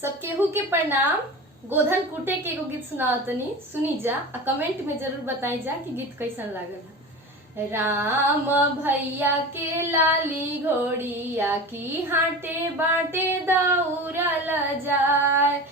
सब केहू के प्रणाम। गोधन कुटे के एगो गीत सुनाओ तनी, सुनी जा आ कमेंट में जरूर बताई जा कि गीत कैसन लागल है। राम भैया के लाली घोड़िया की हाटे बाटे दौड़ल जाए।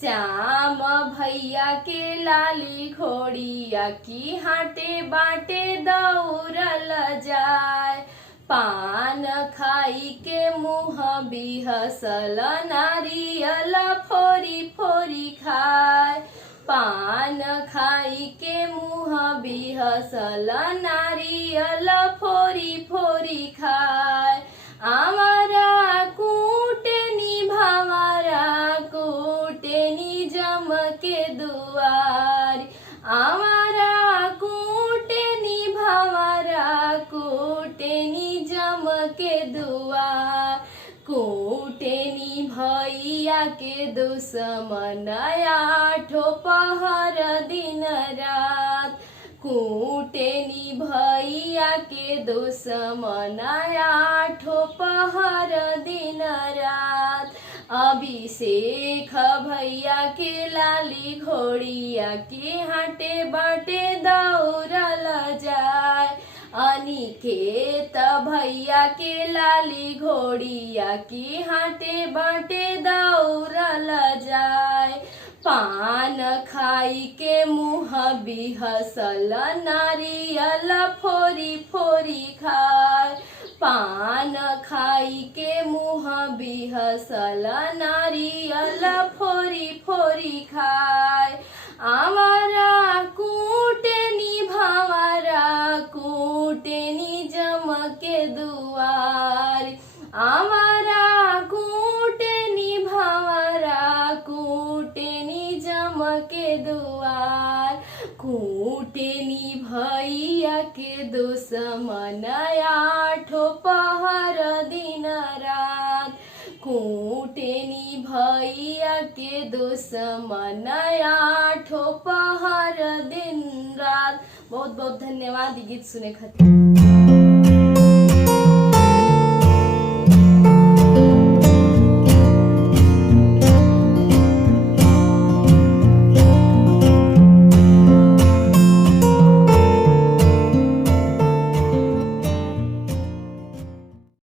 श्याम भैया के लाली घोड़िया की हाटे बाटे दौड़ल जाए। पान खाई के मुँह बिहसल नारियल फोरी फोरी खाए। पान खाई के मुँह बिहसल नारियल फोरी फोरी खाए। आवारा कूटनी भावारा कूटनी जम के दुआर। आवारा कूटनी भावारा कूटनी जम के दुआर। कूटनी भैया के दुश्मन आठो पहर दिन रात। कूटनी भैया के दुश्मन आठो पहर दिन रात। अभिषेक भैया के लाली घोड़िया के हाटे बाटे दौड़ल जाए। अनिकेत भैया के लाली घोड़िया की हाटे बाटे दौड़ल जाए। पान खाई के मुँह बिहसल नारियल फोरी फोरी खाए। पान खाई के मुँह बिहसल नारियल फोरी फोरी खाए। आवारा कूटनी भावारा कूटनी जम के दुआर। आवारा कूटनी भावारा कूटनी जम के दुआर। कूटनी भैया के दुश्मन आठो पहर दिन रात। कूटनी भैया के दुश्मन आठो पहर दिन रात। बहुत बहुत धन्यवाद गीत सुने खातिर।